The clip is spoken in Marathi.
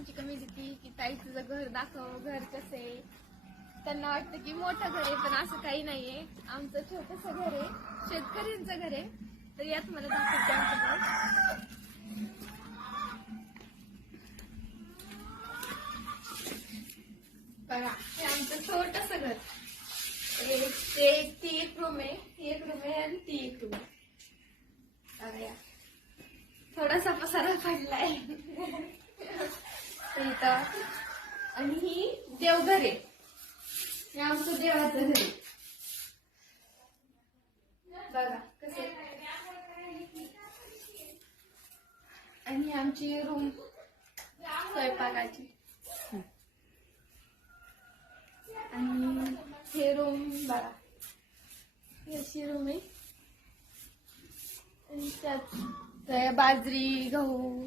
आमची कमेंट येते की ताई तुझं घर दाखव, घर कसं आहे. त्यांना वाटतं की मोठं घर आहे, पण असं काही नाहीये. आमचं छोटंसं घर आहे, शेतकऱ्यांचं घर आहे. तर यात मला दाखवते आमचं घर. बघा हे आमचं छोटंसं घर. ती एक रूम आहे, ही एक रूम आहे आणि ती एक रूम आहे. बघा थोडासा पसारा पडलाय इथं. आणि ही देवघर आहे, हे आमचं देवाचं घर आहे. बघा कसं. आणि आमची रूम स्वयंपाकाची. आणि हे रूम बघा, ही अशी रूम आहे. आणि त्यात बाजरी, गहू